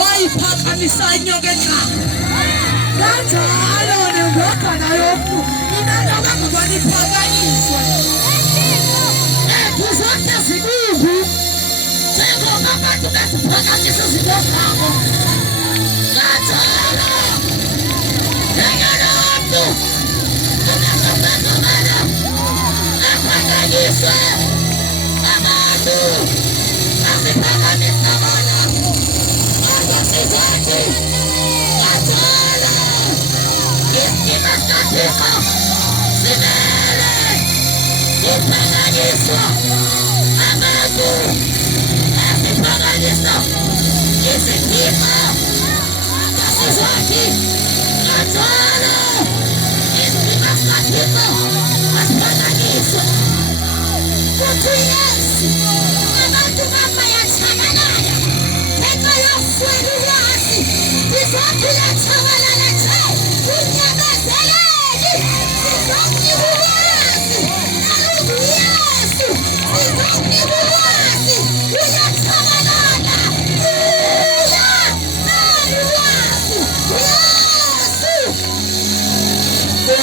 wayiphakamisa inyokeka kanjalo nengogana yomntu inantoba ngubani iphakanyiswe ethu zonke zibubu njengoba abantu besiphakamisa izinto zabo kanjalo engena mntu unazobezobana aphakanyiswe abantu asiphakamisa bona azasizathi kanjalo isima sikathixo simele siphakanyiswa abantu asiphakanyisa isiphiwo asizwathi kanjalo isima sikathixo asiphakanyiswa kuthi Yesu abantu bayatshabalala ngenxa yoswela ulwazi izwathi latshabalala nje